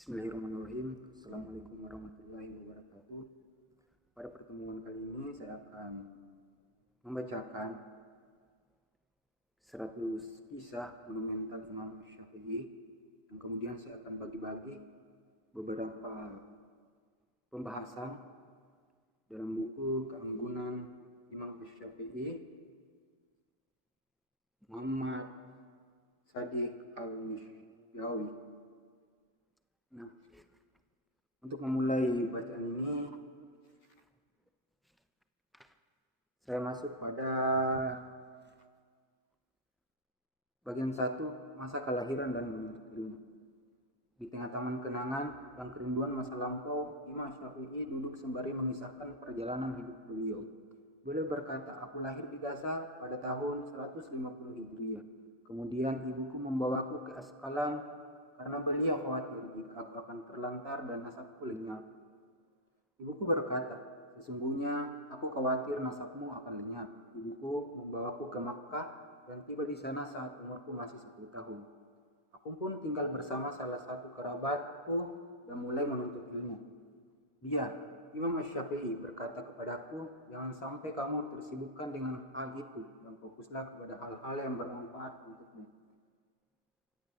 Bismillahirrahmanirrahim. Assalamualaikum warahmatullahi wabarakatuh. Pada pertemuan kali ini saya akan membacakan 100 kisah monumental Imam Syafi'i, yang kemudian saya akan bagi-bagi beberapa pembahasan dalam buku Keanggunan Imam Syafi'i Muhammad Shadiq Al-Mishyawi. Nah, untuk memulai bacaan ini, saya masuk pada bagian 1, masa kelahiran dan menuntut ilmu. Di tengah taman kenangan dan kerinduan masa lampau, Imam Syafi'i duduk sembari mengisahkan perjalanan hidup beliau. Beliau berkata, "Aku lahir di Gaza pada tahun 150 Hijriah. Kemudian ibuku membawaku ke Asqalan karena beliau khawatir jika aku akan terlantar dan nasabku lenyap. Ibuku berkata, sesungguhnya aku khawatir nasabmu akan lenyap. Ibuku membawaku ke Makkah dan tiba di sana saat umurku masih 10 tahun. Aku pun tinggal bersama salah satu kerabatku dan mulai menuntut ilmu. Dia, Imam Syafi'i, berkata kepadaku, jangan sampai kamu tersibukkan dengan hal itu dan fokuslah kepada hal-hal yang bermanfaat untukmu.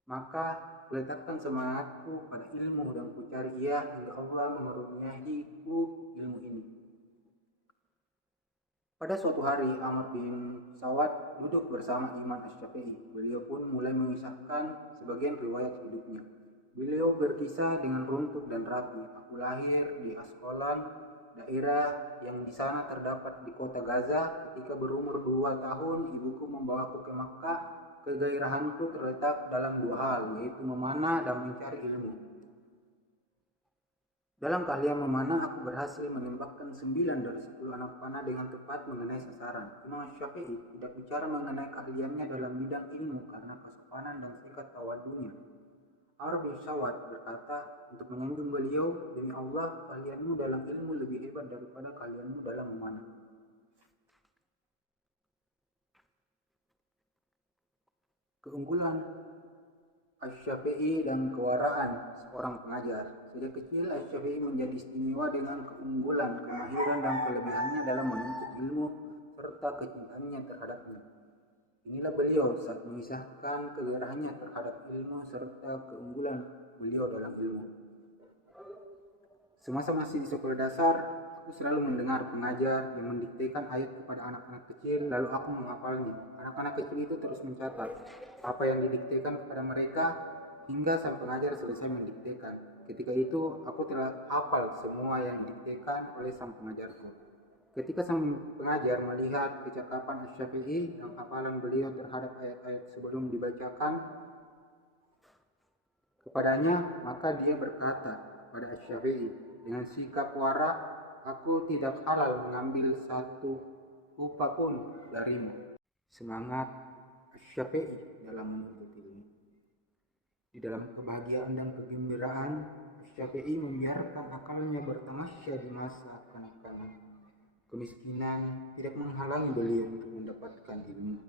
Maka kuletakkan semangatku pada ilmu dan kucari ia hingga Allah mengaruniaiku ilmu ini." Pada suatu hari, Ahmad bin Sawad duduk bersama Imam Syafi'i. Beliau pun mulai mengisahkan sebagian riwayat hidupnya. Beliau berkisah dengan runtut dan rapi. "Aku lahir di Asqalan, daerah yang di sana terdapat di kota Gaza. Ketika berumur 2 tahun, ibuku membawaku ke Makkah. Kegairahanku terletak dalam 2 hal, yaitu memanah dan mencari ilmu. Dalam keahlian memanah, aku berhasil menembakkan 9 dari 10 anak panah dengan tepat mengenai sasaran." Imam Syafi'i tidak bicara mengenai keahliannya dalam bidang ilmu karena kesopanan dan sikap tawadunya. Amr bin Sawad berkata untuk menyanjung beliau, "Demi Allah, keahlianmu dalam ilmu lebih hebat daripada keahlianmu dalam memanah." Keunggulan Asy-Syafi'i dan kewaraan seorang pengajar. Sejak kecil Asy-Syafi'i menjadi istimewa dengan keunggulan, kemahiran dan kelebihannya dalam menuntut ilmu serta kecintaannya terhadapnya. Inilah beliau saat mengisahkan kegairahannya terhadap ilmu serta keunggulan beliau dalam ilmu. "Semasa masih di sekolah dasar, aku selalu mendengar pengajar yang mendiktekan ayat kepada anak-anak kecil, lalu aku menghafalnya. Anak-anak kecil itu terus mencatat apa yang didiktekan kepada mereka hingga sang pengajar selesai mendiktekan. Ketika itu, aku telah hafal semua yang didiktekan oleh sang pengajarku." Ketika sang pengajar melihat kecakapan Asy-Syafi'i dan hafalan beliau terhadap ayat-ayat sebelum dibacakan kepadanya, maka dia berkata pada Asy-Syafi'i dengan sikap warak, "Aku tidak halal mengambil satu upah pun darimu." Semangat Asy-Syafi'i dalam menuntut ilmu. Di dalam kebahagiaan dan kegembiraan, Asy-Syafi'i membiarkan akalnya bertamasya di masa kanak-kanak. Kemiskinan tidak menghalangi beliau untuk mendapatkan ilmu.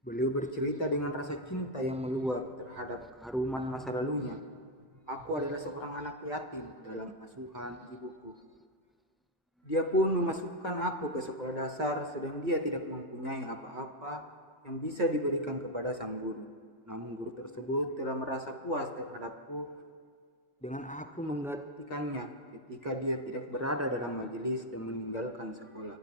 Beliau bercerita dengan rasa cinta yang meluap terhadap keharuman masa lalunya. "Aku adalah seorang anak yatim dalam asuhan ibuku. Dia pun memasukkan aku ke sekolah dasar, sedang dia tidak mempunyai apa-apa yang bisa diberikan kepada sang guru. Namun guru tersebut telah merasa puas terhadapku dengan aku menggantikannya ketika dia tidak berada dalam majelis dan meninggalkan sekolah.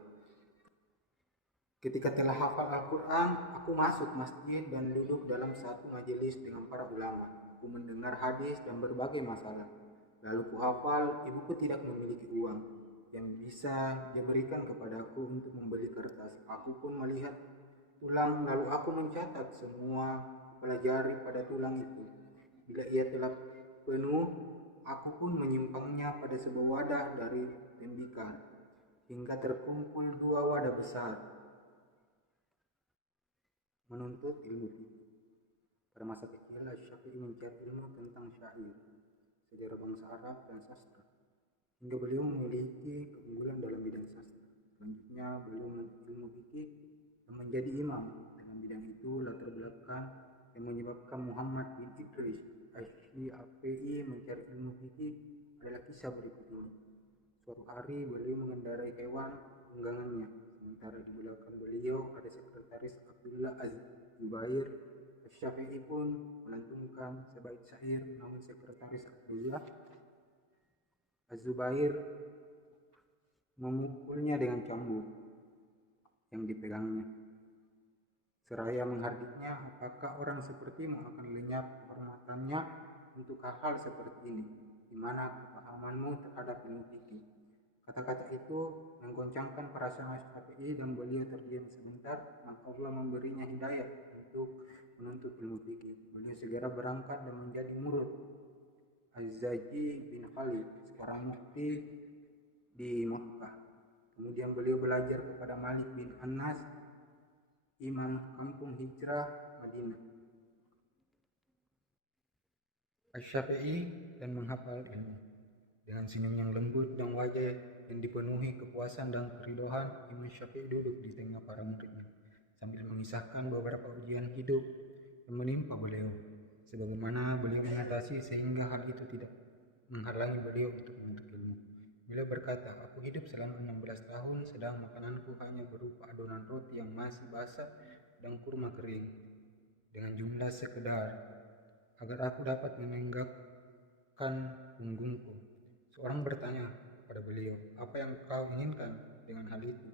Ketika telah hafal Al-Quran, aku masuk masjid dan duduk dalam satu majelis dengan para ulama. Aku mendengar hadis dan berbagai masalah. Lalu ku hafal, ibuku tidak memiliki uang yang bisa dia berikan kepadaku untuk membeli kertas. Aku pun melihat tulang, lalu aku mencatat semua pelajari pada tulang itu. Bila ia telah penuh, aku pun menyimpangnya pada sebuah wadah dari tembikar hingga terkumpul 2 wadah besar." Menuntut ilmu fikih. Pada masa kecil, Asy-Syafi'i mencari ilmu tentang syair, sejarah bangsa Arab dan sastra, hingga beliau memiliki keunggulan dalam bidang sastra. Selanjutnya, beliau menuntut ilmu fikih dan menjadi imam. Dalam bidang itu, latar belakang yang menyebabkan Muhammad bin Idris Asy-Syafi'i mencari ilmu Fiqih adalah kisah berikut ini. Suatu hari beliau mengendarai hewan tunggangannya, sementara di belakang beliau ada sekretaris Abdullah Az-Zubair. Asy-Syafi'i pun melantunkan sebaik syair, namun sekretaris Abdullah Az-Zubair memukulnya dengan cambuk yang dipegangnya, seraya menghardiknya, apakah orang sepertimu akan lenyap kehormatannya untuk hal-hal seperti ini? Di mana kepahamanmu terhadap ilmu fikih? Kata-kata itu menggoncangkan perasaan Asy-Syafi'i dan beliau terdiam sebentar. Allah memberinya hidayah untuk menuntut ilmu fikih. Beliau segera berangkat dan menjadi murid Az-Zaji bin Khalid, seorang mufti di Makkah. Kemudian beliau belajar kepada Malik bin Anas, imam kampung hijrah Madinah, Asy-Syafi'i, dan menghafal ilmu. Dengan senyum yang lembut dan wajah yang dipenuhi kepuasan dan keridoan, Imam Syafi'i duduk di tengah para muridnya sambil mengisahkan beberapa ujian hidup yang menimpa beliau, sebagaimana beliau mengatasi sehingga hal itu tidak menghalangi beliau untuk menuntut ilmu. Beliau berkata, aku hidup selama 16 tahun sedang makananku hanya berupa adonan roti yang masih basah dan kurma kering dengan jumlah sekedar agar aku dapat menenggakkan punggungku. Seorang bertanya pada beliau, apa yang kau inginkan dengan hal itu,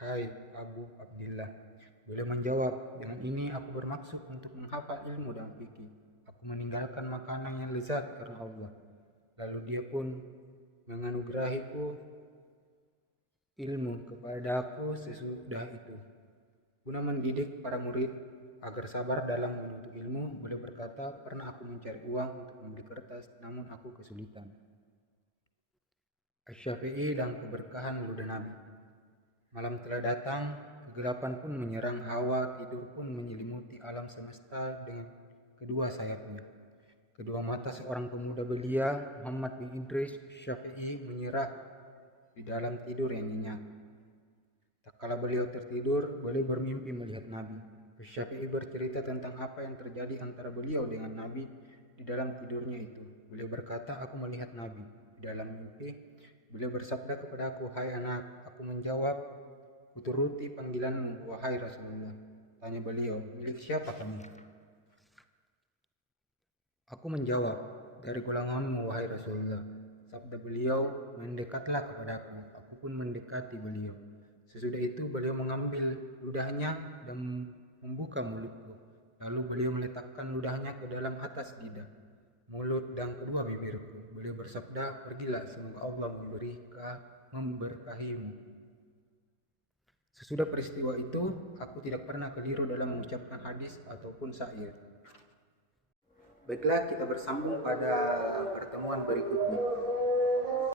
hai Abu Abdillah? Beliau menjawab, dengan ini aku bermaksud untuk menghafal ilmu dan fikih. Aku meninggalkan makanan yang lezat karena Allah. Lalu dia pun menganugerahiku ilmu kepadaku sesudah itu. Guna mendidik para murid agar sabar dalam menuntut ilmu, beliau berkata, pernah aku mencari uang untuk membeli kertas, namun aku kesulitan. Asy-Syafi'i dan keberkahan ludah Nabi. Malam telah datang, kegelapan pun menyerang, hawa tidur pun menyelimuti alam semesta dengan kedua sayapnya. Kedua mata seorang pemuda belia, Muhammad bin Idris Syafi'i, menyerah di dalam tidur yang nyenyak. Tak kala beliau tertidur, beliau bermimpi melihat Nabi. Syafi'i bercerita tentang apa yang terjadi antara beliau dengan Nabi di dalam tidurnya itu. Beliau berkata, aku melihat Nabi. Di dalam mimpi, beliau bersabda kepadaku, hai anak, aku menjawab, kuturuti panggilanmu, wahai Rasulullah. Tanya beliau, milik siapa kamu? Aku menjawab, dari golonganmu, wahai Rasulullah. Sabda beliau, mendekatlah kepadaku. Aku pun mendekati beliau. Sesudah itu beliau mengambil ludahnya dan membuka mulutku. Lalu beliau meletakkan ludahnya ke dalam atas lidah, mulut, dan kedua bibirku. Beliau bersabda, pergilah, semoga Allah memberkahimu. Sesudah peristiwa itu, aku tidak pernah keliru dalam mengucapkan hadis ataupun syair. Baiklah, kita bersambung pada pertemuan berikutnya.